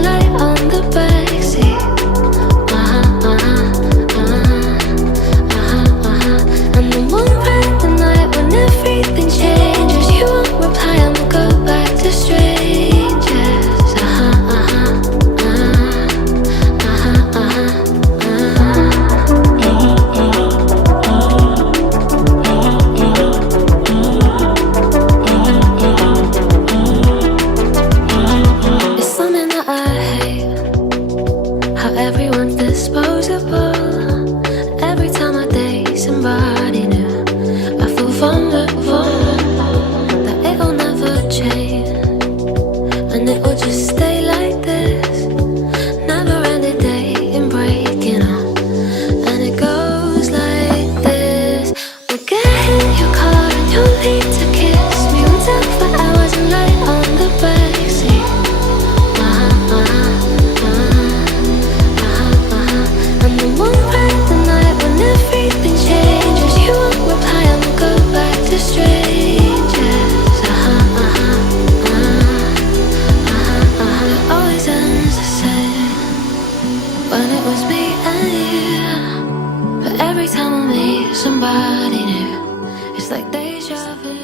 wasn't light on the backseat. And the moon bright the night when everything changes. You won't reply, I'ma go back to strangers. It's something that I hate, how everyone's disposable. Every time I date somebody new, I feel vulnerable, that it'll never change, and it'll just stay like this. Never ending dating, breaking up, and it goes like this. We'll get in your car and you'll need to kiss me. We'll talk for hours and lie on the backseat. And the moon bright the night when everything changes. You won't reply, I'ma go back to strangers. It always ends the same when it was me and you. But every time I meet somebody new, it's like deja vu.